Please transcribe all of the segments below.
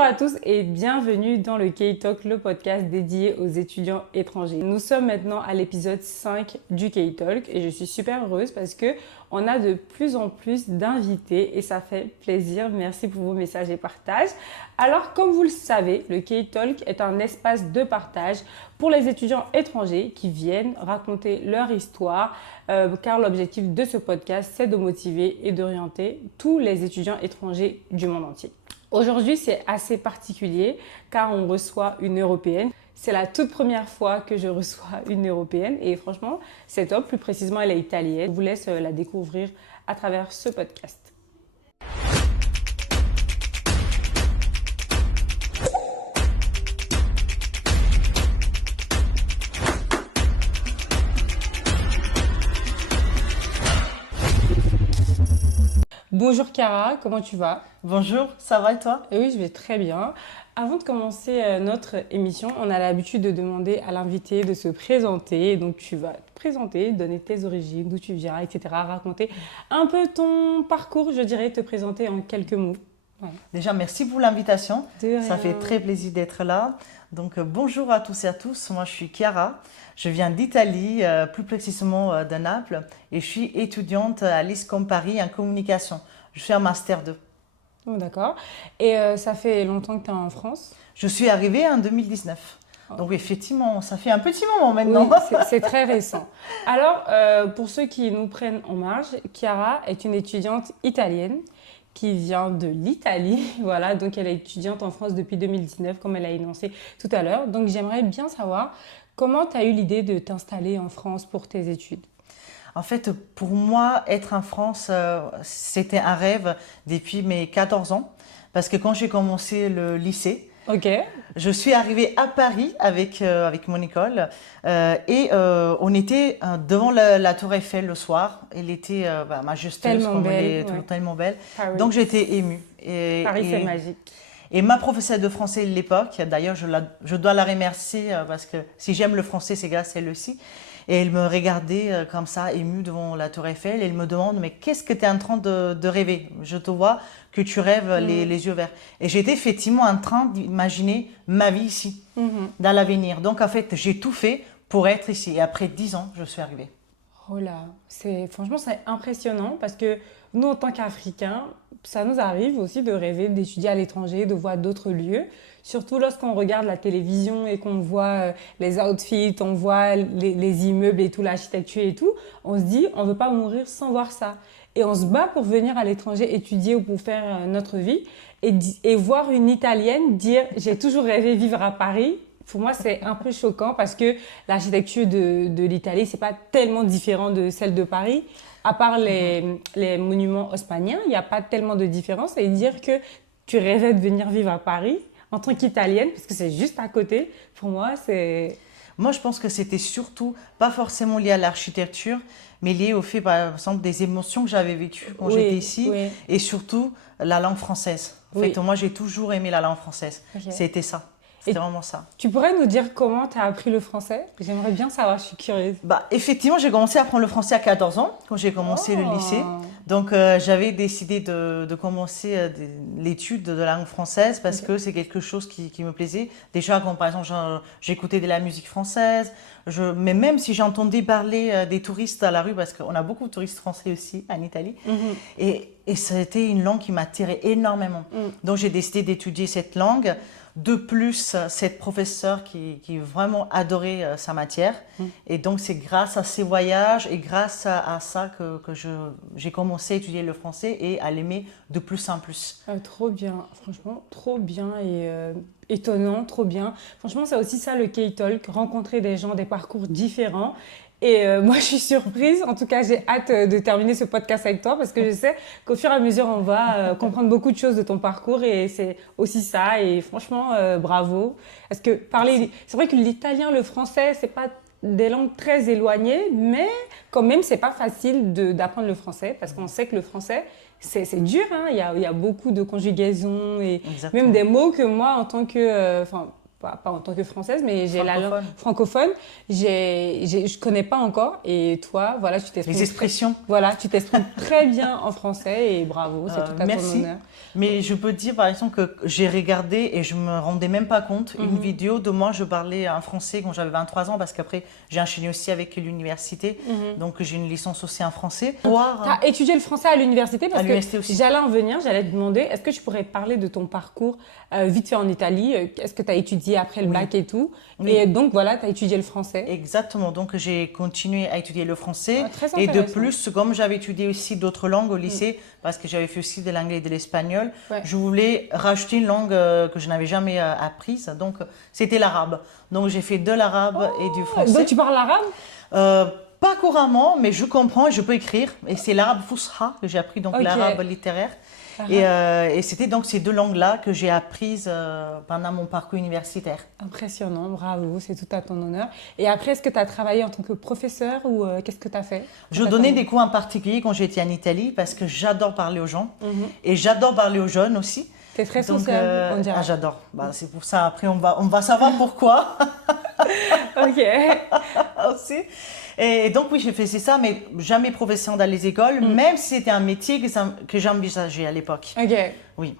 Bonjour à tous et bienvenue dans le K-Talk, le podcast dédié aux étudiants étrangers. Nous sommes maintenant à l'épisode 5 du K-Talk et je suis super heureuse parce que on a de plus en plus d'invités et ça fait plaisir. Merci pour vos messages et partages. Alors, comme vous le savez, le K-Talk est un espace de partage pour les étudiants étrangers qui viennent raconter leur histoire, car l'objectif de ce podcast, c'est de motiver et d'orienter tous les étudiants étrangers du monde entier. Aujourd'hui, c'est assez particulier car on reçoit une Européenne. C'est la toute première fois que je reçois une Européenne et franchement, c'est top. Plus précisément, elle est italienne. Je vous laisse la découvrir à travers ce podcast. Bonjour Chiara, comment tu vas? Bonjour, ça va et toi? Oui, je vais très bien. Avant de commencer notre émission, on a l'habitude de demander à l'invité de se présenter. Donc, tu vas te présenter, donner tes origines, d'où tu viens, etc. Raconter un peu ton parcours, je dirais, te présenter en quelques mots. Ouais. Déjà, merci pour l'invitation. De rien. Ça fait très plaisir d'être là. Donc, bonjour à tous et à tous. Moi, je suis Chiara. Je viens d'Italie, plus précisément de Naples. Et je suis étudiante à l'ISCOM Paris en communication. Je fais un Master 2. Oh, d'accord. Et ça fait longtemps que tu es en France? Je suis arrivée en 2019. Donc, effectivement, ça fait un petit moment maintenant. Oui, c'est très récent. Alors, pour ceux qui nous prennent en marge, Chiara est une étudiante italienne qui vient de l'Italie. Voilà, donc elle est étudiante en France depuis 2019, comme elle a énoncé tout à l'heure. Donc, j'aimerais bien savoir comment tu as eu l'idée de t'installer en France pour tes études. En fait, pour moi, être en France, c'était un rêve depuis mes 14 ans. Parce que quand j'ai commencé le lycée, Ok. je suis arrivée à Paris avec mon école et on était devant la Tour Eiffel le soir. Elle était majestueuse, Tellement comme belle, elle est ouais. tellement belle. Paris. Donc j'étais émue. Paris, c'est magique. Et ma professeure de français de l'époque, d'ailleurs je dois la remercier parce que si j'aime le français, c'est grâce à elle aussi. Et elle me regardait comme ça, émue devant la Tour Eiffel. Et elle me demande, mais qu'est-ce que tu es en train de rêver? Je te vois que tu rêves les yeux verts. Et j'étais effectivement en train d'imaginer ma vie ici, dans l'avenir. Donc en fait, j'ai tout fait pour être ici. Et après 10 ans, je suis arrivée. Oh là, franchement, c'est impressionnant parce que nous, en tant qu'Africains, ça nous arrive aussi de rêver d'étudier à l'étranger, de voir d'autres lieux. Surtout lorsqu'on regarde la télévision et qu'on voit les outfits, on voit les immeubles et tout, l'architecture et tout, on se dit, on ne veut pas mourir sans voir ça. Et on se bat pour venir à l'étranger étudier ou pour faire notre vie et voir une Italienne dire, j'ai toujours rêvé vivre à Paris. Pour moi, c'est un peu choquant parce que l'architecture de l'Italie, c'est pas tellement différent de celle de Paris. À part les monuments haussmanniens, il n'y a pas tellement de différence. Et dire que tu rêvais de venir vivre à Paris en tant qu'Italienne, parce que c'est juste à côté, pour moi, c'est... Moi, je pense que c'était surtout pas forcément lié à l'architecture, mais lié au fait, par exemple, des émotions que j'avais vécues quand j'étais ici, et surtout la langue française. En fait, moi, j'ai toujours aimé la langue française. Okay. C'était ça. C'était vraiment ça. Tu pourrais nous dire comment tu as appris le français? J'aimerais bien savoir, je suis curieuse. Effectivement, j'ai commencé à apprendre le français à 14 ans, quand j'ai commencé le lycée. Donc, j'avais décidé de commencer l'étude de la langue française parce que c'est quelque chose qui me plaisait. Déjà, comme par exemple, j'écoutais de la musique française. Mais même si j'entendais parler des touristes à la rue, parce qu'on a beaucoup de touristes français aussi en Italie, et c'était une langue qui m'attirait énormément. Donc, j'ai décidé d'étudier cette langue. De plus, cette professeure qui vraiment adorait sa matière. Et donc, c'est grâce à ces voyages et grâce à ça que j'ai commencé à étudier le français et à l'aimer de plus en plus. Trop bien, franchement, trop bien et étonnant, trop bien. Franchement, c'est aussi ça le K-Talk, rencontrer des gens, des parcours différents. Et moi, je suis surprise. En tout cas, j'ai hâte de terminer ce podcast avec toi parce que je sais qu'au fur et à mesure, on va comprendre beaucoup de choses de ton parcours et c'est aussi ça. Et franchement, bravo. Parce que c'est vrai que l'italien, le français, c'est pas des langues très éloignées, mais quand même, c'est pas facile d'apprendre le français parce qu'on sait que le français, c'est dur. Hein. Il y a beaucoup de conjugaisons et même des mots que moi, en tant que pas en tant que française, mais j'ai la langue francophone. je connais pas encore. Et toi, voilà, tu t'exprimes. Les expressions. Voilà, tu t'exprimes très bien en français et bravo, c'est tout à ton honneur. Mais je peux te dire par exemple que j'ai regardé et je me rendais même pas compte une vidéo de moi, je parlais en français quand j'avais 23 ans parce qu'après j'ai enchaîné aussi avec l'université, donc j'ai une licence aussi en français. Tu as étudié le français à l'université parce que aussi. j'allais en venir, j'allais te demander, est-ce que tu pourrais parler de ton parcours vite fait en Italie? Est-ce que tu as étudié après le bac et tout? Et donc voilà, tu as étudié le français. Exactement, donc j'ai continué à étudier le français et de plus, comme j'avais étudié aussi d'autres langues au lycée, parce que j'avais fait aussi de l'anglais et de l'espagnol, je voulais rajouter une langue que je n'avais jamais apprise, donc c'était l'arabe. Donc j'ai fait de l'arabe et du français. Donc tu parles l'arabe? Pas couramment, mais je comprends et je peux écrire. Et c'est l'arabe Fusha que j'ai appris, donc l'arabe littéraire. Et c'était donc ces deux langues-là que j'ai apprises pendant mon parcours universitaire. Impressionnant, bravo, c'est tout à ton honneur. Et après, est-ce que tu as travaillé en tant que professeur ou qu'est-ce que tu as fait? Je donnais des cours en particulier quand j'étais en Italie parce que j'adore parler aux gens et j'adore parler aux jeunes aussi. T'es très sociable, on dirait. J'adore. C'est pour ça, après, on va savoir pourquoi. Ok. Aussi. Et donc, oui, j'ai fait ça, mais jamais professeur dans les écoles, même si c'était un métier que j'envisageais à l'époque. Ok. Oui.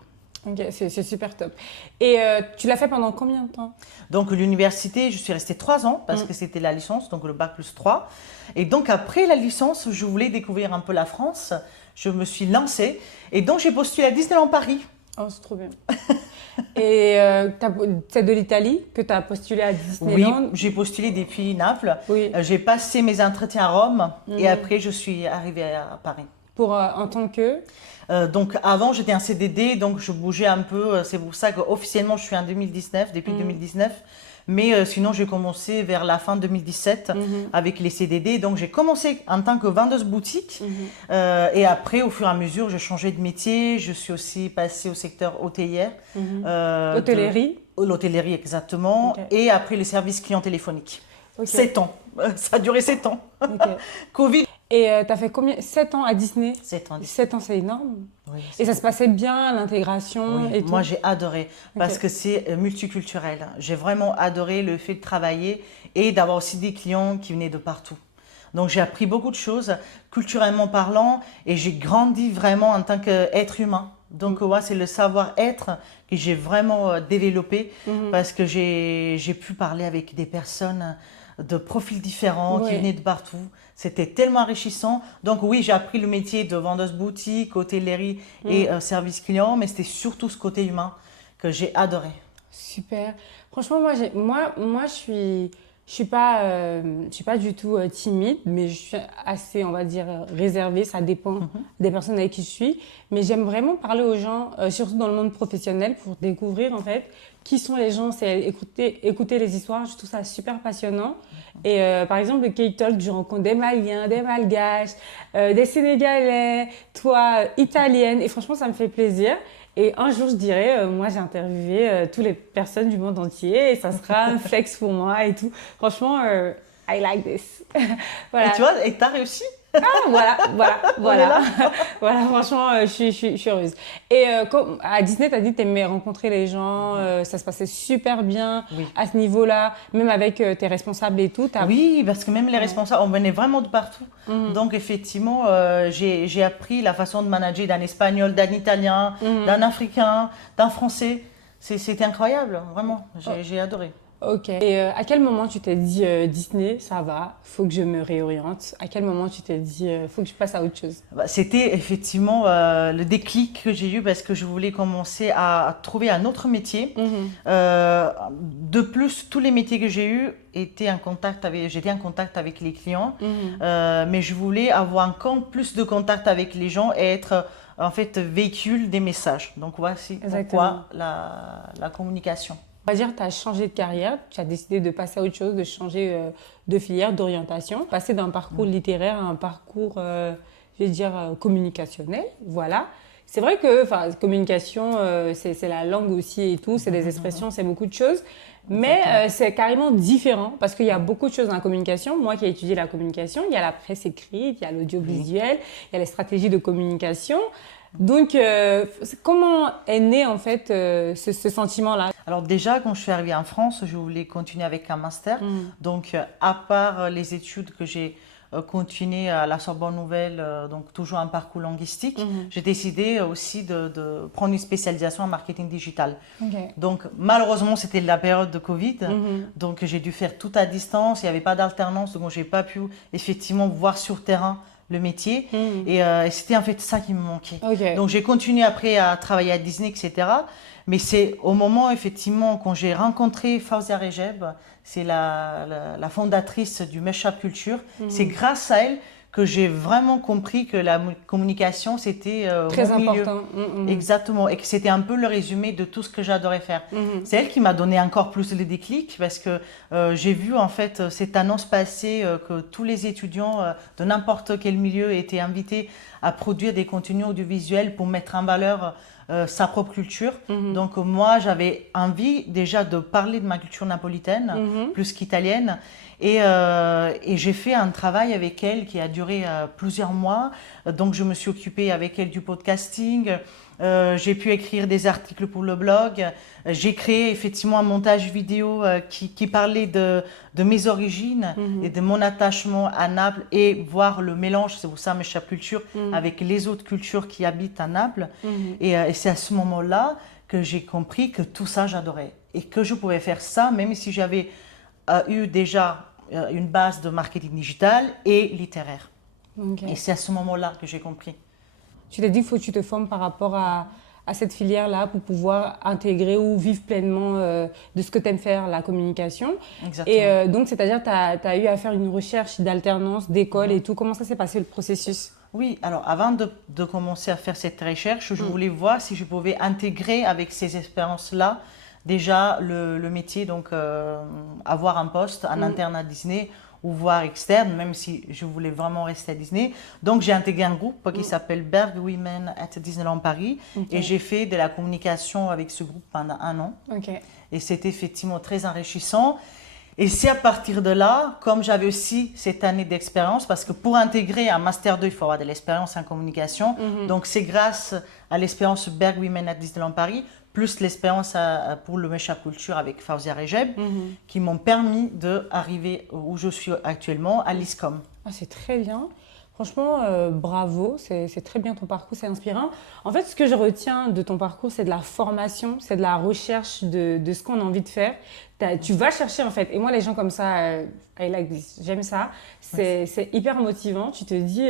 Ok, c'est super top. Et tu l'as fait pendant combien de temps? Donc, l'université, je suis restée 3 ans parce que c'était la licence, donc le bac plus 3. Et donc, après la licence, je voulais découvrir un peu la France. Je me suis lancée et donc j'ai postulé à Disneyland Paris. Oh, c'est trop bien. Et c'est de l'Italie que tu as postulé à Disneyland? Oui, j'ai postulé depuis Naples. Oui. J'ai passé mes entretiens à Rome et après je suis arrivée à Paris. En tant que? Donc avant j'étais en CDD, donc je bougeais un peu. C'est pour ça qu'officiellement je suis en 2019, depuis 2019. Mais sinon, j'ai commencé vers la fin 2017 avec les CDD. Donc, j'ai commencé en tant que vendeuse boutique. Et après, au fur et à mesure, j'ai changé de métier. Je suis aussi passée au secteur hôtelière. Hôtellerie? L'hôtellerie, exactement. Okay. Et après, les services clients téléphoniques. Okay. 7 ans. Ça a duré 7 ans. Okay. Covid. Et tu as fait combien? 7 ans à Disney? 7 ans. 7 ans, c'est énorme. Oui, et ça se passait bien, l'intégration et tout? Moi, j'ai adoré parce que c'est multiculturel. J'ai vraiment adoré le fait de travailler et d'avoir aussi des clients qui venaient de partout. Donc, j'ai appris beaucoup de choses, culturellement parlant, et j'ai grandi vraiment en tant qu'être humain. Donc, c'est le savoir-être que j'ai vraiment développé parce que j'ai pu parler avec des personnes de profils différents qui venaient de partout. C'était tellement enrichissant. Donc oui, j'ai appris le métier de vendeuse boutique, hôtellerie et service client, mais c'était surtout ce côté humain que j'ai adoré. Super. Franchement, moi je suis pas du tout timide, mais je suis assez, on va dire, réservée. Ça dépend des personnes avec qui je suis. Mais j'aime vraiment parler aux gens, surtout dans le monde professionnel, pour découvrir en fait qui sont les gens. C'est écouter les histoires. Je trouve ça super passionnant. Et par exemple, le K-Talk, je rencontre des Maliens, des Malgaches, des Sénégalais, toi, Italienne. Et franchement, ça me fait plaisir. Et un jour, je dirais, moi, j'ai interviewé toutes les personnes du monde entier et ça sera un flex pour moi et tout. Franchement, I like this. Voilà. Et tu vois, et t'as réussi? Voilà, franchement, je suis heureuse. Et à Disney, tu as dit que tu aimais rencontrer les gens, ça se passait super bien à ce niveau-là, même avec tes responsables et tout. Oui, parce que même les responsables, on venait vraiment de partout. Donc, effectivement, j'ai appris la façon de manager d'un espagnol, d'un italien, d'un africain, d'un français. C'était incroyable, vraiment, j'ai adoré. Ok. Et à quel moment tu t'es dit Disney, ça va, faut que je me réoriente? À quel moment tu t'es dit faut que je passe à autre chose? C'était effectivement le déclic que j'ai eu parce que je voulais commencer à trouver un autre métier. De plus, tous les métiers que j'ai eus j'étais en contact avec les clients, mais je voulais avoir encore plus de contact avec les gens et être en fait véhicule des messages. Donc voici pourquoi la communication. On va dire que tu as changé de carrière, tu as décidé de passer à autre chose, de changer de filière, d'orientation, passer d'un parcours littéraire à un parcours, je vais dire, communicationnel, voilà. C'est vrai que communication, c'est la langue aussi et tout, c'est des expressions, c'est beaucoup de choses, mais c'est carrément différent parce qu'il y a beaucoup de choses dans la communication. Moi qui ai étudié la communication, il y a la presse écrite, il y a l'audiovisuel, il y a les stratégies de communication. Donc, comment est né en fait ce sentiment-là? Alors déjà, quand je suis arrivée en France, je voulais continuer avec un master. Donc, à part les études que j'ai continuées à la Sorbonne Nouvelle, donc toujours un parcours linguistique, j'ai décidé aussi de prendre une spécialisation en marketing digital. Ok. Donc, malheureusement, c'était la période de Covid. Donc, j'ai dû faire tout à distance. Il n'y avait pas d'alternance. Donc, je n'ai pas pu effectivement voir sur terrain le métier. Et c'était en fait ça qui me manquait. Ok. Donc, j'ai continué après à travailler à Disney, etc. Mais c'est au moment, effectivement, quand j'ai rencontré Fawzia Rejeb, c'est la fondatrice du Meshup Culture. C'est grâce à elle que j'ai vraiment compris que la communication, c'était Très mon milieu. important. Exactement, et que c'était un peu le résumé de tout ce que j'adorais faire. C'est elle qui m'a donné encore plus le déclic parce que j'ai vu en fait cette annonce passer que tous les étudiants de n'importe quel milieu étaient invités à produire des contenus audiovisuels pour mettre en valeur sa propre culture. Donc moi, j'avais envie déjà de parler de ma culture napolitaine plus qu'italienne. Et j'ai fait un travail avec elle qui a duré plusieurs mois. Donc, je me suis occupée avec elle du podcasting. J'ai pu écrire des articles pour le blog. J'ai créé effectivement un montage vidéo qui parlait de mes origines et de mon attachement à Naples et voir le mélange, c'est pour ça Meshup Culture, avec les autres cultures qui habitent à Naples. Et c'est à ce moment-là que j'ai compris que tout ça, j'adorais. Et que je pouvais faire ça, même si j'avais eu déjà une base de marketing digital et littéraire. Ok. Et c'est à ce moment-là que j'ai compris. Tu t'es dit qu'il faut que tu te formes par rapport à cette filière-là pour pouvoir intégrer ou vivre pleinement de ce que tu aimes faire, la communication. Exactement. Et donc, c'est-à-dire tu as eu à faire une recherche d'alternance, d'école et tout. Comment ça s'est passé le processus? Oui, alors avant de commencer à faire cette recherche, je voulais voir si je pouvais intégrer avec ces expériences-là déjà le métier, donc avoir un poste en interne à Disney ou voire externe, même si je voulais vraiment rester à Disney. Donc j'ai intégré un groupe qui s'appelle Berg Women at Disneyland Paris et j'ai fait de la communication avec ce groupe pendant 1 an. Ok. Et c'était effectivement très enrichissant. Et c'est à partir de là, comme j'avais aussi cette année d'expérience, parce que pour intégrer un Master 2, il faut avoir de l'expérience en communication. Donc c'est grâce à l'expérience Berg Women at Disneyland Paris, plus l'expérience pour le Meshup Culture avec Fawzia Rejeb, qui m'ont permis d'arriver où je suis actuellement, à l'ISCOM. Ah, c'est très bien. Franchement, bravo, c'est très bien ton parcours, c'est inspirant. En fait, ce que je retiens de ton parcours, c'est de la formation, c'est de la recherche de ce qu'on a envie de faire. Tu vas chercher en fait. Et moi, les gens comme ça, I like this, j'aime ça. C'est hyper motivant. Tu te dis,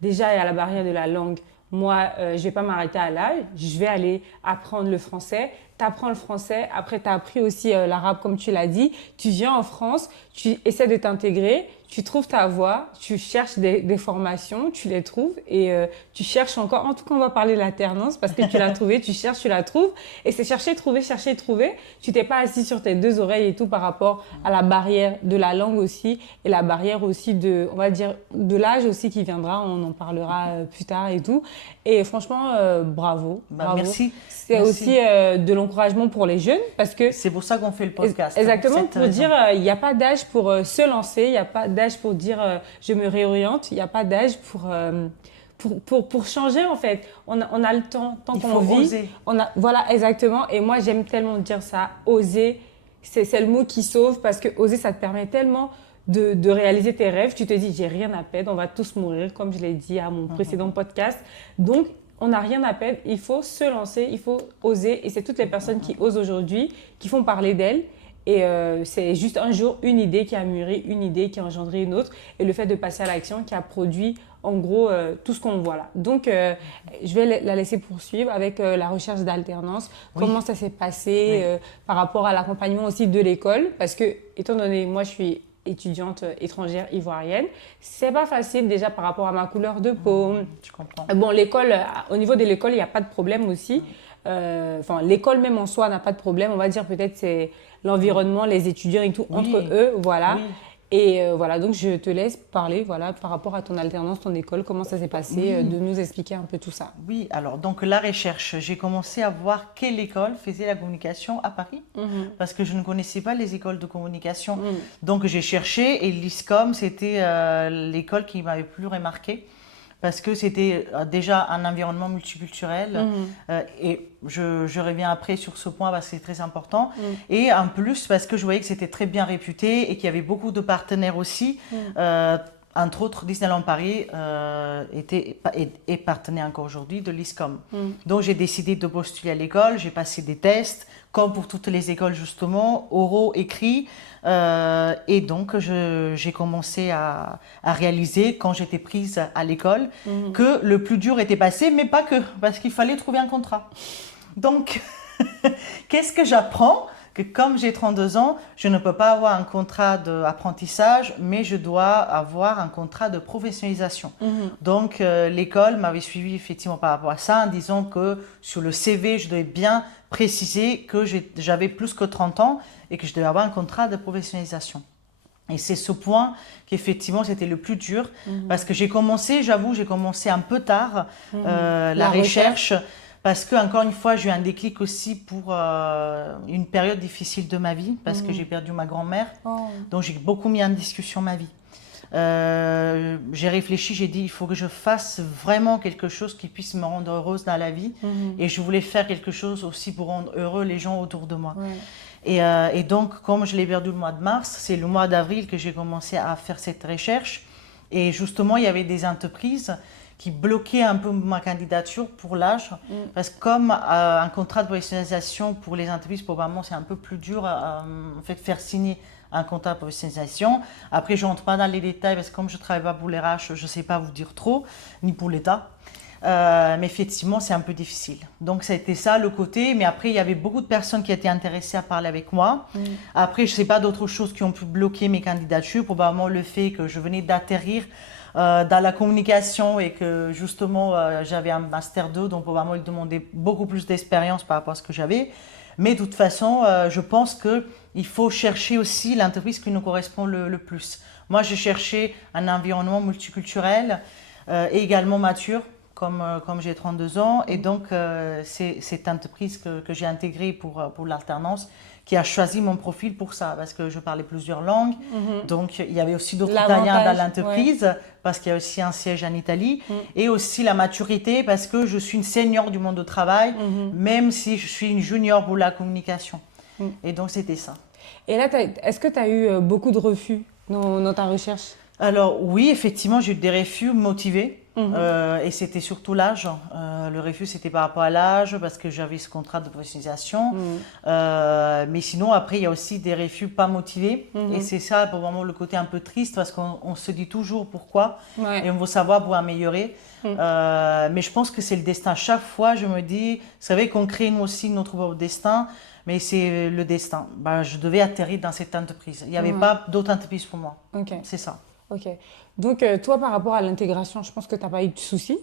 déjà, il y a la barrière de la langue. Moi, je vais pas m'arrêter à là, je vais aller apprendre le français. Tu apprends le français, après tu as appris aussi l'arabe comme tu l'as dit. Tu viens en France, tu essaies de t'intégrer, tu trouves ta voie, tu cherches des formations, tu les trouves et tu cherches encore. En tout cas, on va parler de l'alternance parce que tu l'as trouvé, tu cherches, tu la trouves. Et c'est chercher, trouver, chercher, trouver. Tu t'es pas assis sur tes 2 oreilles et tout par rapport à la barrière de la langue aussi et la barrière aussi de, on va dire, de l'âge aussi qui viendra. On en parlera plus tard et tout. Et franchement, bravo. Bravo. Merci. C'est Merci. aussi de l'encouragement pour les jeunes parce que C'est pour ça qu'on fait le podcast. exactement, pour dire il n'y a pas d'âge pour se lancer, il n'y a pas d'âge pour dire je me réoriente, il n'y a pas d'âge pour changer en fait. On a le temps, tant qu'on vit. Oser. Voilà, exactement. Et moi, j'aime tellement dire ça, oser. C'est le mot qui sauve parce que oser, ça te permet tellement de réaliser tes rêves. Tu te dis, j'ai rien à perdre, on va tous mourir, comme je l'ai dit à mon précédent podcast. Donc, on n'a rien à perdre, il faut se lancer, il faut oser. Et c'est toutes les personnes qui osent aujourd'hui qui font parler d'elles. Et c'est juste un jour une idée qui a mûri, une idée qui a engendré une autre. Et le fait de passer à l'action qui a produit en gros tout ce qu'on voit là. Donc je vais la laisser poursuivre avec la recherche d'alternance. Oui. Comment ça s'est passé par rapport à l'accompagnement aussi de l'école. Parce que étant donné, moi je suis étudiante étrangère ivoirienne, c'est pas facile déjà par rapport à ma couleur de peau. Tu comprends. Bon, l'école, au niveau de l'école, il n'y a pas de problème aussi. Enfin, l'école même en soi n'a pas de problème. On va dire peut-être c'est l'environnement, les étudiants et tout, entre eux, voilà. Oui. Et voilà, donc je te laisse parler voilà, par rapport à ton alternance, ton école, comment ça s'est passé, de nous expliquer un peu tout ça. Oui, alors donc la recherche, j'ai commencé à voir quelle école faisait la communication à Paris parce que je ne connaissais pas les écoles de communication. Donc j'ai cherché et l'ISCOM, c'était l'école qui m'avait plus remarqué. parce que c'était déjà un environnement multiculturel. Et je reviens après sur ce point parce que c'est très important. Et en plus, parce que je voyais que c'était très bien réputé et qu'il y avait beaucoup de partenaires aussi. Entre autres, Disneyland Paris est partenaire encore aujourd'hui de l'ISCOM. Donc j'ai décidé de postuler à l'école, j'ai passé des tests, comme pour toutes les écoles justement, oraux, écrits. Et donc j'ai commencé à réaliser quand j'étais prise à l'école que le plus dur était passé, mais pas que, parce qu'il fallait trouver un contrat. Donc, qu'est-ce que j'apprends? Que comme j'ai 32 ans, je ne peux pas avoir un contrat d'apprentissage, mais je dois avoir un contrat de professionnalisation. Donc, l'école m'avait suivi effectivement par rapport à ça, en disant que sur le CV, je devais bien préciser que j'avais plus que 30 ans et que je devais avoir un contrat de professionnalisation. Et c'est ce point qu'effectivement, c'était le plus dur, parce que j'avoue, j'ai commencé un peu tard la recherche. Parce que, encore une fois, j'ai eu un déclic aussi pour une période difficile de ma vie, parce que j'ai perdu ma grand-mère. Donc, j'ai beaucoup mis en discussion ma vie. J'ai réfléchi, j'ai dit, il faut que je fasse vraiment quelque chose qui puisse me rendre heureuse dans la vie. Et je voulais faire quelque chose aussi pour rendre heureux les gens autour de moi. Et donc, comme je l'ai perdu le mois de mars, c'est le mois d'avril que j'ai commencé à faire cette recherche. Et justement, il y avait des entreprises qui bloquait un peu ma candidature pour l'âge, parce que comme un contrat de professionnalisation pour les entreprises, probablement c'est un peu plus dur en fait, faire signer un contrat de professionnalisation. Après, je ne rentre pas dans les détails, parce que comme je ne travaille pas pour les RH, je ne sais pas vous dire trop, ni pour l'État. Mais effectivement, c'est un peu difficile. Donc, ça a été ça le côté. Mais après, il y avait beaucoup de personnes qui étaient intéressées à parler avec moi. Après, je ne sais pas d'autres choses qui ont pu bloquer mes candidatures. Probablement le fait que je venais d'atterrir dans la communication et que justement j'avais un master 2, donc probablement il demandait beaucoup plus d'expérience par rapport à ce que j'avais. Mais de toute façon, je pense qu'il faut chercher aussi l'entreprise qui nous correspond le plus. Moi, j'ai cherché un environnement multiculturel et également mature, comme j'ai 32 ans. Et donc, c'est cette entreprise que j'ai intégrée pour l'alternance qui a choisi mon profil pour ça, parce que je parlais plusieurs langues. Donc, il y avait aussi d'autres Italiens dans l'entreprise, parce qu'il y a aussi un siège en Italie. Et aussi la maturité, parce que je suis une senior du monde du travail, même si je suis une junior pour la communication. Et donc, c'était ça. Et là, est-ce que tu as eu beaucoup de refus dans ta recherche? Alors, oui, effectivement, j'ai eu des refus motivés. Et c'était surtout l'âge. Le refus, c'était par rapport à l'âge, parce que j'avais ce contrat de professionnalisation. Mais sinon, après, il y a aussi des refus pas motivés. Et c'est ça, pour vraiment, le côté un peu triste, parce qu'on se dit toujours pourquoi. Et on veut savoir pour améliorer. Mais je pense que c'est le destin. Chaque fois, je me dis, vous savez qu'on crée nous aussi notre propre destin, mais c'est le destin. Je devais atterrir dans cette entreprise. Il n'y avait pas d'autre entreprise pour moi. C'est ça. Ok. Donc, toi, par rapport à l'intégration, je pense que tu n'as pas eu de soucis.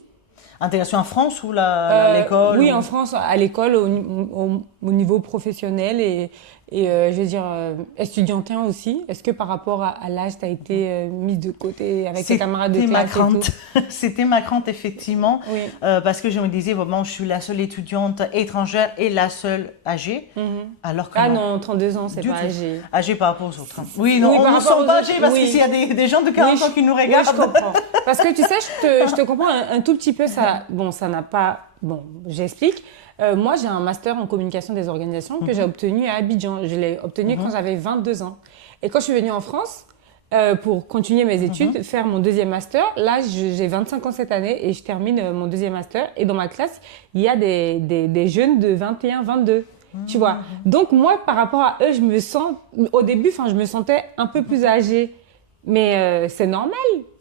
Intégration en France ou l'école? Oui, en France, à l'école, au niveau professionnel et je veux dire, étudiantin aussi. Est-ce que par rapport à l'âge, tu as été mise de côté avec tes camarades de classe et tout? C'était ma crainte, effectivement, parce que je me disais, vraiment, je suis la seule étudiante étrangère et la seule âgée. Alors que non, 32 ans, c'est pas âgé. Âgée par rapport aux autres. Oui, non, on ne sent pas âgé parce qu'il y a des gens de 40 ans qui nous regardent. Oui, je comprends. Parce que tu sais, je te comprends un tout petit peu. Ça n'a pas... Bon, j'explique. Moi, j'ai un master en communication des organisations que j'ai obtenu à Abidjan. Je l'ai obtenu quand j'avais 22 ans. Et quand je suis venue en France, pour continuer mes études, faire mon deuxième master, là, j'ai 25 ans cette année et je termine mon deuxième master. Et dans ma classe, il y a des jeunes de 21, 22. Tu vois. Donc, moi, par rapport à eux, au début, je me sentais un peu plus âgée. Mais c'est normal.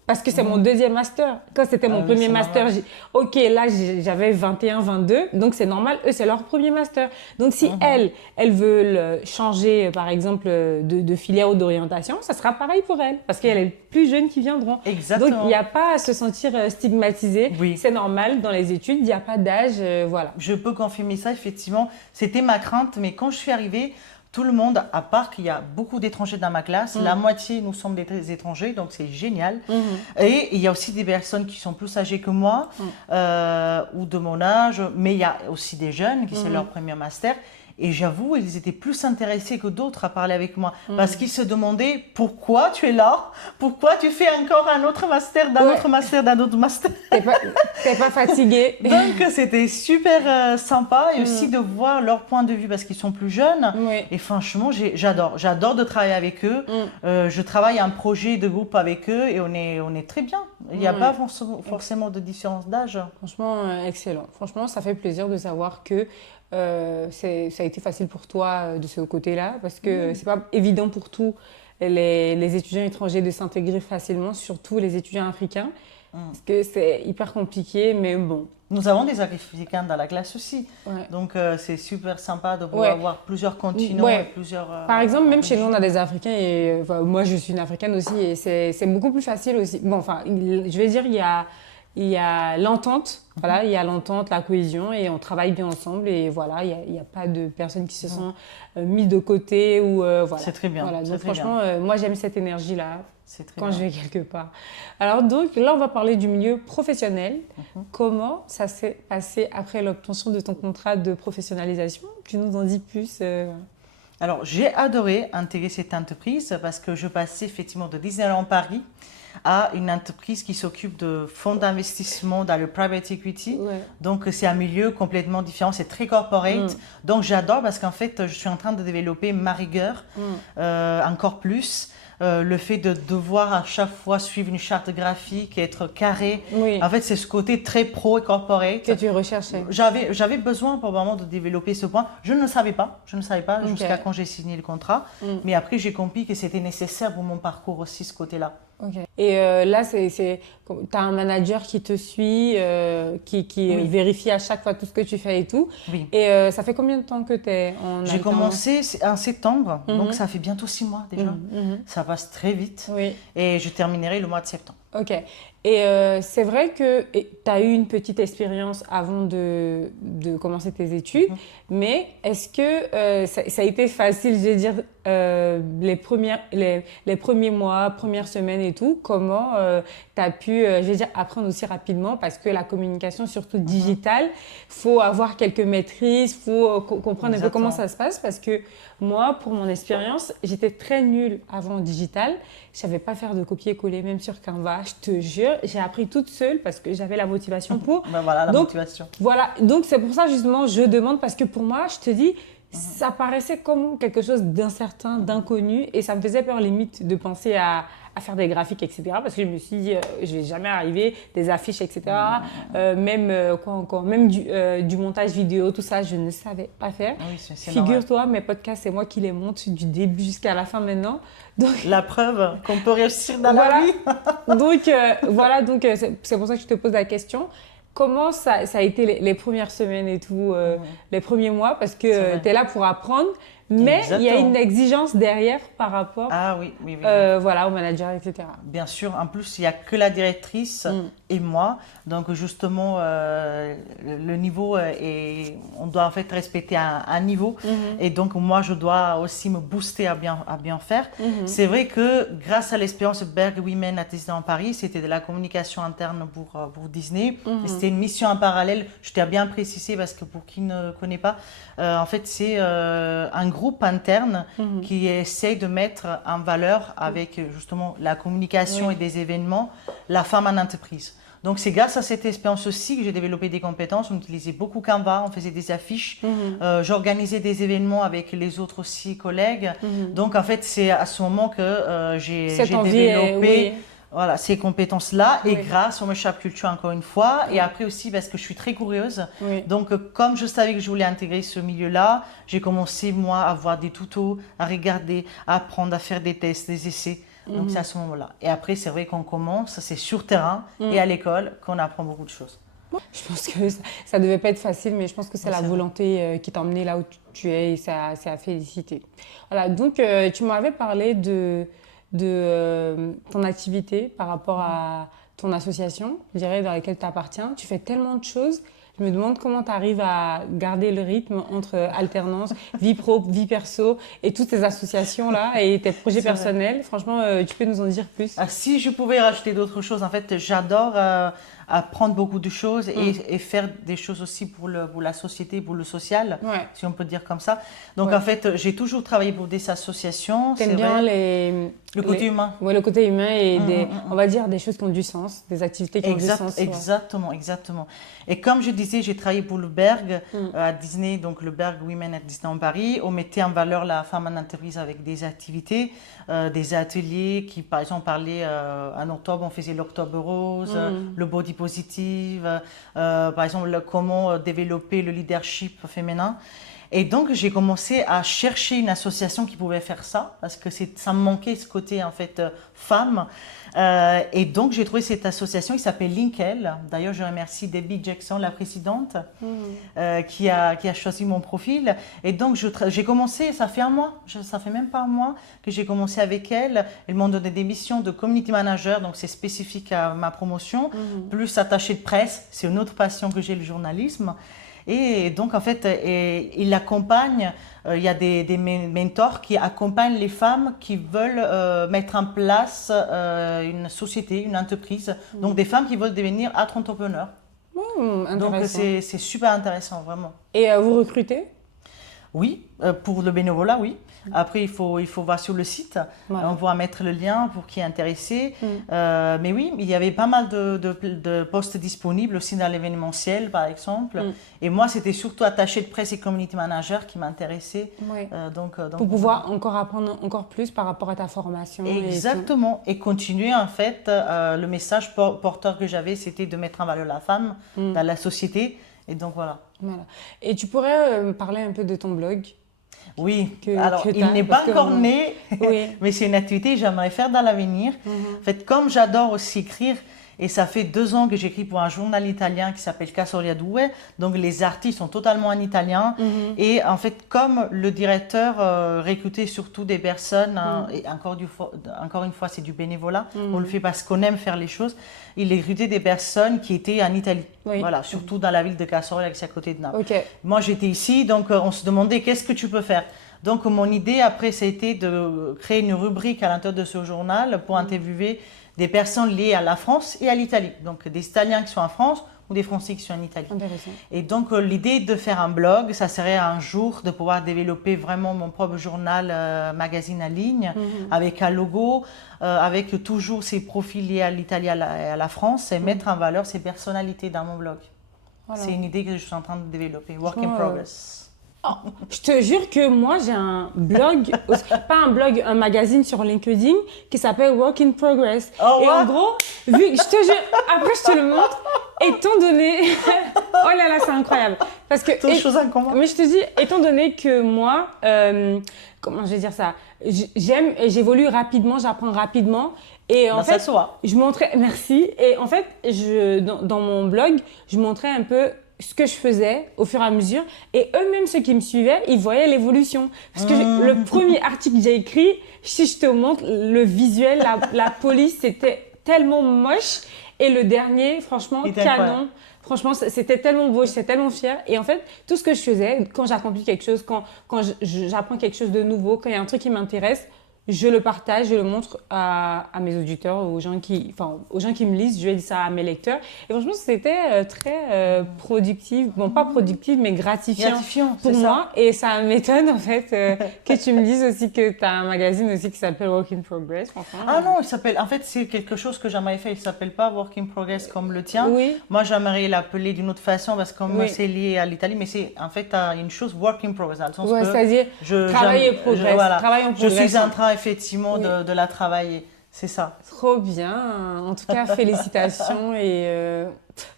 Parce que c'est mon deuxième master. Quand c'était mon premier master, ok, là, j'avais 21, 22. Donc, c'est normal. Eux, c'est leur premier master. Donc, si elles veulent changer, par exemple, de filière ou d'orientation, ça sera pareil pour elles. Parce qu'il y a les plus jeunes qui viendront. Exactement. Donc, il n'y a pas à se sentir stigmatisé. Oui. C'est normal. Dans les études, il n'y a pas d'âge. Voilà. Je peux confirmer ça, effectivement. C'était ma crainte. Mais quand je suis arrivée, tout le monde, à part qu'il y a beaucoup d'étrangers dans ma classe, la moitié, nous sommes des étrangers, donc c'est génial. Et il y a aussi des personnes qui sont plus âgées que moi ou de mon âge, mais il y a aussi des jeunes qui c'est leur premier master. Et j'avoue, ils étaient plus intéressés que d'autres à parler avec moi. Parce qu'ils se demandaient pourquoi tu es là, pourquoi tu fais encore un autre master, d'un autre master, d'un autre master. T'es pas fatiguée. Donc c'était super sympa et aussi de voir leur point de vue parce qu'ils sont plus jeunes. Oui. Et franchement, j'adore de travailler avec eux. Je travaille un projet de groupe avec eux et on est très bien. Il n'y a pas forcément de différence d'âge. Franchement, excellent. Franchement, ça fait plaisir de savoir que ça a été facile pour toi de ce côté-là, parce que c'est pas évident pour tous les étudiants étrangers de s'intégrer facilement, surtout les étudiants africains, parce que c'est hyper compliqué, mais bon. Nous avons des Africains dans la classe aussi, donc c'est super sympa de pouvoir avoir plusieurs continents et plusieurs... Par exemple, même chez nous, on a des Africains, et moi je suis une Africaine aussi, et c'est beaucoup plus facile aussi. Bon, enfin, je vais dire, il y a l'entente, voilà, il y a l'entente, la cohésion, et on travaille bien ensemble, et voilà, il n'y a pas de personnes qui se sont mises de côté, ou voilà. C'est très bien. Voilà, donc franchement, moi j'aime cette énergie-là quand je vais quelque part. Alors donc, là on va parler du milieu professionnel. Comment ça s'est passé après l'obtention de ton contrat de professionnalisation? Tu nous en dis plus Alors, j'ai adoré intégrer cette entreprise parce que je passais effectivement de Disneyland Paris à une entreprise qui s'occupe de fonds d'investissement dans le private equity. Donc, c'est un milieu complètement différent, c'est très corporate. Donc, j'adore parce qu'en fait, je suis en train de développer ma rigueur encore plus. Le fait de devoir à chaque fois suivre une charte graphique, être carré. En fait, c'est ce côté très pro et corporate. Que tu recherchais. J'avais besoin pour vraiment de développer ce point. Je ne le savais pas jusqu'à quand j'ai signé le contrat. Mais après, j'ai compris que c'était nécessaire pour mon parcours aussi, ce côté-là. Et là, tu as un manager qui te suit, qui vérifie à chaque fois tout ce que tu fais et tout. Et ça fait combien de temps que tu es en alternance? J'ai commencé en septembre, donc ça fait bientôt 6 mois déjà. Ça passe très vite. Et je terminerai le mois de septembre. Ok. Et c'est vrai que tu as eu une petite expérience avant de commencer tes études, mais est-ce que ça a été facile, je veux dire, les premiers mois, premières semaines et tout, comment tu as pu, je veux dire, apprendre aussi rapidement, parce que la communication, surtout digitale, faut avoir quelques maîtrises, faut comprendre un peu comment ça se passe, parce que moi, pour mon expérience, j'étais très nulle avant en digital. Je savais pas faire de copier-coller, même sur Canva, je te jure. J'ai appris toute seule parce que j'avais la motivation pour. Voilà, motivation. Voilà, donc c'est pour ça justement, je demande, parce que pour moi, je te dis, ça paraissait comme quelque chose d'incertain, d'inconnu, et ça me faisait peur limite de penser à faire des graphiques, etc. Parce que je me suis dit, je vais jamais arriver, des affiches, etc. Même du montage vidéo, tout ça, je ne savais pas faire. Figure-toi, mes podcasts, c'est moi qui les monte du début jusqu'à la fin maintenant. Donc, la preuve qu'on peut réussir dans la vie. donc c'est pour ça que je te pose la question. Comment ça a été les premières semaines et tout, les premiers mois? Parce que tu es là pour apprendre, mais il y a une exigence derrière par rapport voilà, au manager, etc. Bien sûr, en plus, il n'y a que la directrice et moi. Donc, justement, le niveau on doit en fait respecter un niveau. Et donc, moi, je dois aussi me booster à bien faire. C'est vrai que grâce à l'expérience Berg Women à Disneyland Paris, c'était de la communication interne pour Disney. C'était une mission en parallèle. Je t'ai bien précisé parce que pour qui ne connaît pas, en fait, c'est un groupe interne qui essaye de mettre en valeur avec justement la communication et des événements la femme en entreprise. Donc, c'est grâce à cette expérience aussi que j'ai développé des compétences. On utilisait beaucoup Canva, on faisait des affiches, j'organisais des événements avec les autres aussi collègues. Donc, en fait, c'est à ce moment que j'ai développé voilà, ces compétences-là et grâce au Meshap Culture encore une fois. Et après aussi parce que je suis très curieuse. Donc, comme je savais que je voulais intégrer ce milieu-là, j'ai commencé, moi, à voir des tutos, à regarder, à apprendre, à faire des tests, des essais. Donc, c'est à ce moment-là. Et après, c'est vrai qu'on commence, c'est sur terrain et à l'école qu'on apprend beaucoup de choses. Je pense que ça devait pas être facile, mais je pense que c'est la volonté qui t'a emmené là où tu es, et c'est à féliciter. Voilà, donc tu m'avais parlé de ton activité par rapport à ton association, je dirais, dans laquelle tu appartiens. Tu fais tellement de choses. Je me demande comment tu arrives à garder le rythme entre alternance, vie pro, vie perso et toutes ces associations-là et tes projets personnels. Franchement, tu peux nous en dire plus? Si je pouvais rajouter d'autres choses, en fait, j'adore apprendre beaucoup de choses et faire des choses aussi pour la société, pour le social, Ouais. si on peut dire comme ça. Donc Ouais. en fait, j'ai toujours travaillé pour des associations, T'aimes c'est bien vrai. Le côté humain. Ouais, le côté humain et Mm. on va dire des choses qui ont du sens, des activités qui ont du sens. Ouais. Exactement, exactement. Et comme je disais, j'ai travaillé pour le Berg à Disney, donc le Berg Women at Disney en Paris. On mettait en valeur la femme en entreprise avec des activités, des ateliers qui, par exemple, parlaient en octobre, on faisait l'octobre rose, le body positive, par exemple, comment développer le leadership féminin. Et donc, j'ai commencé à chercher une association qui pouvait faire ça, parce que ça me manquait ce côté, en fait, femme. Et donc, j'ai trouvé cette association qui s'appelle Linkel. D'ailleurs, je remercie Debbie Jackson, la présidente, qui a choisi mon profil. Et donc, j'ai commencé, ça fait un mois, ça fait même pas un mois que j'ai commencé avec elle. Elles m'ont donné des missions de community manager, donc c'est spécifique à ma promotion, plus attaché de presse, c'est une autre passion que j'ai, le journalisme. Et donc, en fait, il accompagne, il y a des mentors qui accompagnent les femmes qui veulent mettre en place une société, une entreprise. Donc, des femmes qui veulent devenir entrepreneurs. Donc, Intéressant. c'est super intéressant, vraiment. Et vous recrutez? Oui, pour le bénévolat, oui. Après, il faut voir sur le site. Voilà. On va mettre le lien pour qui est intéressé. Mais oui, il y avait pas mal de postes disponibles aussi dans l'événementiel, par exemple. Et moi, c'était surtout attaché de presse et community manager qui m'intéressait. Ouais. Donc, Pour pouvoir encore apprendre encore plus par rapport à ta formation. exactement. Et continuer, en fait, le message porteur que j'avais, c'était de mettre en valeur la femme dans la société. Et donc, voilà. Voilà. Et tu pourrais me parler un peu de ton blog? Oui, Que alors il t'as, n'est parce pas que encore né, Oui. mais c'est une activité que j'aimerais faire dans l'avenir. En fait, comme j'adore aussi écrire, et ça fait 2 ans que j'écris pour un journal italien qui s'appelle Casoria Due, donc les articles sont totalement en italien. Et en fait, comme le directeur recrutait surtout des personnes, et encore une fois, c'est du bénévolat, on le fait parce qu'on aime faire les choses, il recrutait des personnes qui étaient en Italie. Oui. Voilà, surtout dans la ville de Casoria, qui est à côté de Naples. Ok. Moi, j'étais ici, donc on se demandait qu'est-ce que tu peux faire. Donc, mon idée après, ça a été de créer une rubrique à l'intérieur de ce journal pour interviewer des personnes liées à la France et à l'Italie. Donc, des Italiens qui sont en France ou des Français qui sont en Italie. Intéressant. Et donc, l'idée de faire un blog, ça serait un jour de pouvoir développer vraiment mon propre journal, magazine en ligne, avec un logo, avec toujours ces profils liés à l'Italie et à la France, et mettre en valeur ces personnalités dans mon blog. Voilà. C'est une idée que je suis en train de développer. Work in progress. Oh, je te jure que moi j'ai un blog, pas un blog, un magazine sur LinkedIn qui s'appelle Work in Progress. Oh, et ouais. en gros, je te jure, après je te le montre, étant donné, oh là là, c'est incroyable. Parce que, Toutes choses en commun. mais je te dis, étant donné que moi, comment je vais dire ça, j'aime et j'évolue rapidement, j'apprends rapidement. Et en Ben, ça fait, se voit. je montrais, merci. Et en fait, dans mon blog, je montrais un peu ce que je faisais au fur et à mesure. Et eux-mêmes, ceux qui me suivaient, ils voyaient l'évolution. Parce que le premier article que j'ai écrit, si je te montre le visuel, la police, c'était tellement moche. Et le dernier, franchement, Il était canon. incroyable. Franchement, c'était tellement beau, j'étais tellement fière. Et en fait, tout ce que je faisais, quand j'accomplis quelque chose, quand j'apprends quelque chose de nouveau, quand il y a un truc qui m'intéresse, je le partage, je le montre à mes auditeurs, aux gens qui me lisent, je vais dire ça à mes lecteurs. Et franchement, c'était très productif. Bon, pas productif, mais gratifiant pour c'est moi. Et ça m'étonne, en fait, que tu me dises aussi que tu as un magazine aussi qui s'appelle Work in Progress, franchement. Ah non, il s'appelle. En fait, c'est quelque chose que j'aimerais fait. Il s'appelle pas Work in Progress comme le tien. Oui. Moi, j'aimerais l'appeler d'une autre façon parce que comme Oui. c'est lié à l'Italie, mais c'est en fait une chose Work in Progress dans le sens Ouais, que c'est-à-dire travail et progrès. voilà. Travail en Je suis progression. en train effectivement Oui. de la travailler. C'est ça. Trop bien. En tout cas, félicitations et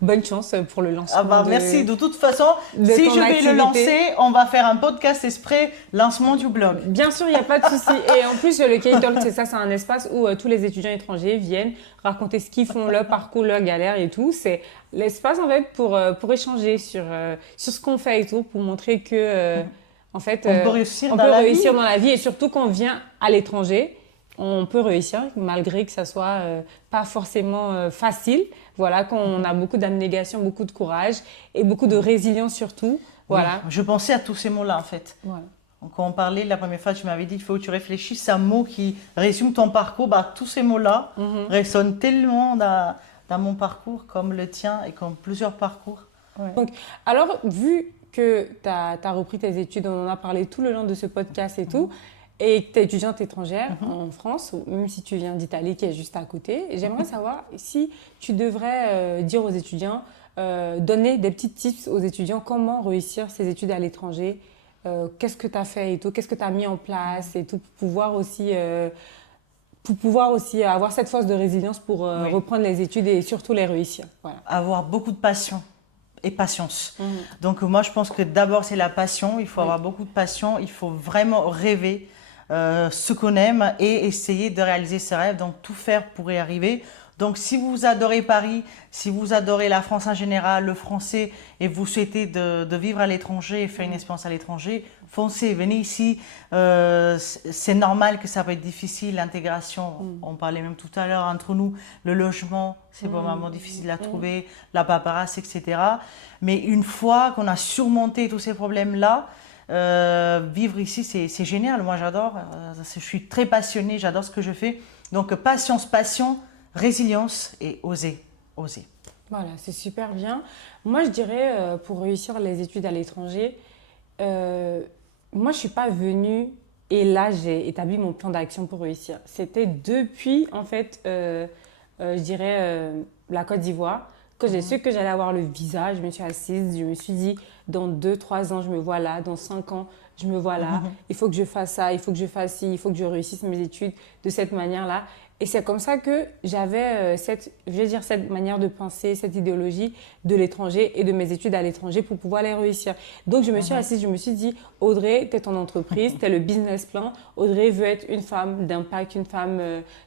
bonne chance pour le lancement. Ah bah merci. De toute façon, de si ton je vais activité. le lancer, on va faire un podcast exprès lancement du blog. Bien sûr, il n'y a pas de souci. Et en plus, le K-Talk, c'est ça, c'est un espace où tous les étudiants étrangers viennent raconter ce qu'ils font, leur parcours, leur galère et tout. C'est l'espace en fait pour échanger sur ce qu'on fait et tout, pour montrer que en fait, On peut réussir on dans peut la réussir vie. dans la vie et surtout quand on vient à l'étranger. On peut réussir malgré que ça soit pas forcément facile. Voilà, quand on a beaucoup d'abnégation, beaucoup de courage et beaucoup de résilience surtout. Voilà. Oui, je pensais à tous ces mots-là en fait. Voilà. Quand on parlait la première fois, tu m'avais dit il faut que tu réfléchisses à un mot qui résume ton parcours. Bah, tous ces mots-là résonnent tellement dans mon parcours, comme le tien et comme plusieurs parcours. Ouais. Donc, alors, vu que tu as repris tes études, on en a parlé tout le long de ce podcast et tout, et que tu es étudiante étrangère en France, même si tu viens d'Italie qui est juste à côté, j'aimerais savoir si tu devrais dire aux étudiants, donner des petits tips aux étudiants, comment réussir ses études à l'étranger, qu'est-ce que tu as fait et tout, qu'est-ce que tu as mis en place et tout, pour pouvoir aussi avoir cette force de résilience pour reprendre les études et surtout les réussir. Voilà. Avoir beaucoup de passion et patience. Donc moi, je pense que d'abord, c'est la passion. Il faut avoir beaucoup de passion. Il faut vraiment rêver ce qu'on aime et essayer de réaliser ses rêves. Donc tout faire pour y arriver. Donc si vous adorez Paris, si vous adorez la France en général, le français, et vous souhaitez de vivre à l'étranger et faire une expérience à l'étranger, foncez, venez ici. C'est normal que ça peut être difficile, l'intégration. On parlait même tout à l'heure entre nous, le logement, c'est vraiment difficile à trouver, la paperasse, etc. Mais une fois qu'on a surmonté tous ces problèmes-là, vivre ici, c'est génial. Moi, j'adore. Je suis très passionnée, j'adore ce que je fais. Donc, patience, passion, résilience et oser. Oser. Voilà, c'est super bien. Moi, je dirais, pour réussir les études à l'étranger, moi, je ne suis pas venue et là, j'ai établi mon plan d'action pour réussir. C'était depuis, en fait, je dirais, la Côte d'Ivoire. Quand j'ai su que j'allais avoir le visa, je me suis assise, je me suis dit, dans 2-3 ans, je me vois là, dans 5 ans, je me vois là, il faut que je fasse ça, il faut que je fasse ci, il faut que je réussisse mes études de cette manière-là. Et c'est comme ça que j'avais cette manière de penser, cette idéologie de l'étranger et de mes études à l'étranger pour pouvoir les réussir. Donc, je me suis assise, je me suis dit, Audrey, tu es ton entreprise, tu es le business plan. Audrey veut être une femme d'impact, une femme,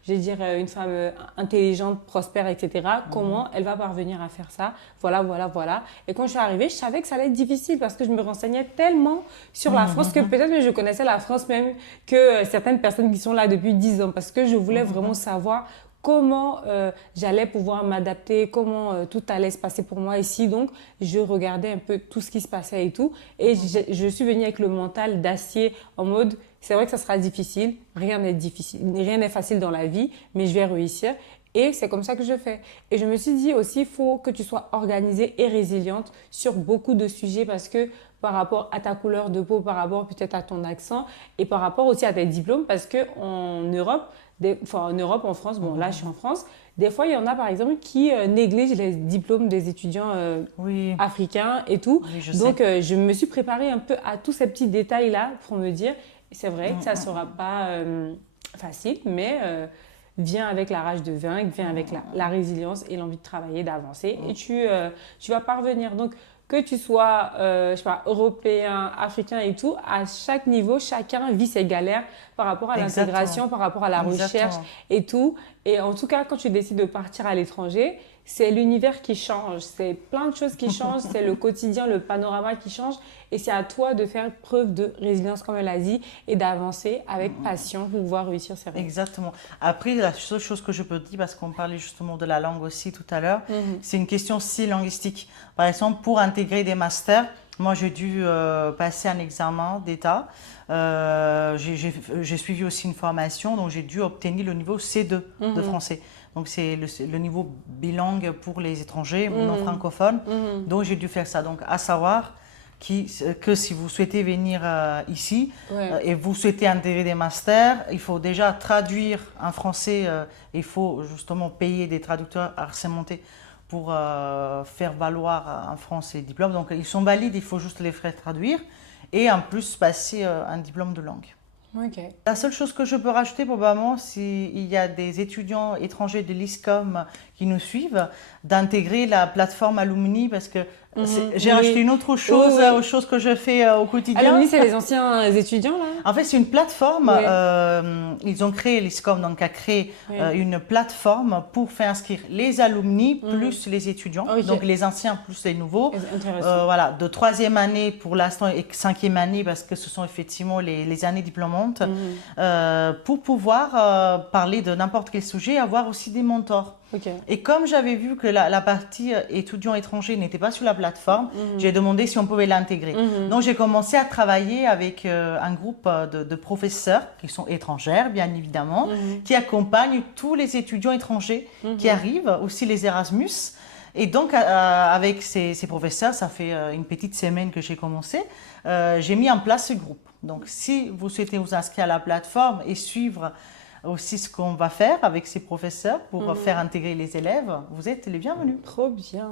une femme intelligente, prospère, etc. Comment elle va parvenir à faire ça? Voilà, voilà, voilà. Et quand je suis arrivée, je savais que ça allait être difficile parce que je me renseignais tellement sur la France que peut-être je connaissais la France même que certaines personnes qui sont là depuis 10 ans parce que je voulais vraiment savoir comment j'allais pouvoir m'adapter, comment tout allait se passer pour moi ici. Donc, je regardais un peu tout ce qui se passait et tout. Et je suis venue avec le mental d'acier en mode, c'est vrai que ça sera difficile, rien n'est facile dans la vie, mais je vais réussir. Et c'est comme ça que je fais. Et je me suis dit aussi, il faut que tu sois organisée et résiliente sur beaucoup de sujets parce que par rapport à ta couleur de peau, par rapport peut-être à ton accent et par rapport aussi à tes diplômes parce qu'en Europe, en France, bon là je suis en France, des fois il y en a par exemple qui négligent les diplômes des étudiants africains et tout. Oui, Donc je me suis préparée un peu à tous ces petits détails-là pour me dire, c'est vrai que ça ne sera pas facile, mais viens avec la rage de vaincre, viens avec la résilience et l'envie de travailler, d'avancer et tu vas parvenir. Donc, que tu sois je sais pas, européen, africain et tout, à chaque niveau, chacun vit ses galères par rapport à l'intégration, par rapport à la recherche et tout. Et en tout cas, quand tu décides de partir à l'étranger, c'est l'univers qui change, c'est plein de choses qui changent, c'est le quotidien, le panorama qui change et c'est à toi de faire preuve de résilience comme elle a dit et d'avancer avec passion pour pouvoir réussir ses rêves. Exactement. Après, la seule chose que je peux dire, parce qu'on parlait justement de la langue aussi tout à l'heure, c'est une question aussi linguistique. Par exemple, pour intégrer des masters, moi j'ai dû passer un examen d'État, j'ai suivi aussi une formation, donc j'ai dû obtenir le niveau C2 de français. Donc, c'est le niveau bilingue pour les étrangers non francophones. Donc, j'ai dû faire ça. Donc, à savoir que si vous souhaitez venir ici et vous souhaitez intégrer des masters, il faut déjà traduire en français. Il faut justement payer des traducteurs assermentés pour faire valoir en France les diplômes. Donc, ils sont valides, il faut juste les faire traduire et en plus passer un diplôme de langue. Okay. La seule chose que je peux rajouter probablement, s'il y a des étudiants étrangers de l'ISCOM qui nous suivent, d'intégrer la plateforme Alumni parce que j'ai rajouté une autre chose aux choses que je fais au quotidien. Alumni, c'est les anciens étudiants là? En fait, c'est une plateforme. Ils ont créé, l'ISCOM donc, a créé une plateforme pour faire inscrire les alumni plus les étudiants, donc les anciens plus les nouveaux. Voilà, de 3e année pour l'instant et 5e année parce que ce sont effectivement les années diplômantes pour pouvoir parler de n'importe quel sujet et avoir aussi des mentors. Ok. Et comme j'avais vu que la partie étudiants étrangers n'était pas sur la plateforme, j'ai demandé si on pouvait l'intégrer. Donc j'ai commencé à travailler avec un groupe de professeurs qui sont étrangères, bien évidemment, qui accompagnent tous les étudiants étrangers qui arrivent, aussi les Erasmus. Et donc avec ces professeurs, ça fait une petite semaine que j'ai commencé, j'ai mis en place ce groupe. Donc si vous souhaitez vous inscrire à la plateforme et suivre aussi ce qu'on va faire avec ces professeurs pour faire intégrer les élèves, vous êtes les bienvenus. Trop bien.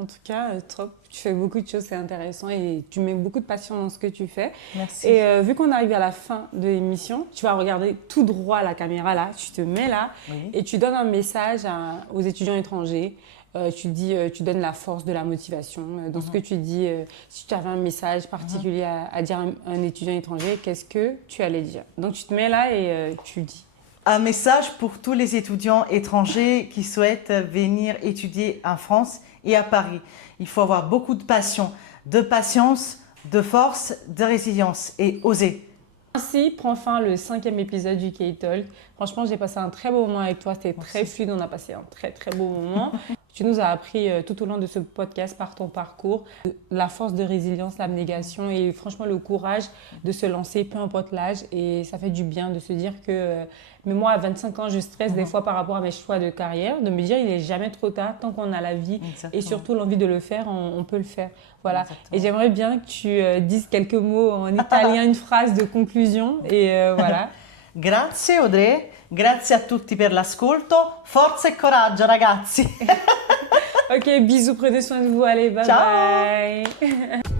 En tout cas, top. Tu fais beaucoup de choses, c'est intéressant et tu mets beaucoup de passion dans ce que tu fais. Merci. Et vu qu'on arrive à la fin de l'émission, tu vas regarder tout droit à la caméra là, tu te mets là et tu donnes un message aux étudiants étrangers. Tu donnes la force de la motivation. Dans ce que tu dis, si tu avais un message particulier à dire à un étudiant étranger, qu'est-ce que tu allais dire? Donc tu te mets là et tu dis. Un message pour tous les étudiants étrangers qui souhaitent venir étudier en France et à Paris. Il faut avoir beaucoup de passion, de patience, de force, de résilience et oser. Ainsi prend fin le 5e épisode du K-Talk. Franchement, j'ai passé un très beau moment avec toi. C'était très fluide. On a passé un très, très beau moment. Tu nous as appris tout au long de ce podcast par ton parcours la force de résilience, l'abnégation et franchement le courage de se lancer, peu importe l'âge. Et ça fait du bien de se dire que, mais moi à 25 ans, je stresse des fois par rapport à mes choix de carrière, de me dire il n'est jamais trop tard, tant qu'on a la vie et surtout l'envie de le faire, on peut le faire. Voilà. Exactement. Et j'aimerais bien que tu dises quelques mots en italien, une phrase de conclusion et voilà. Grazie Audrey, grazie a tutti per l'ascolto, forza e coraggio ragazzi. Ok, bisous, prenez soin de vous, allez, bye Ciao. bye.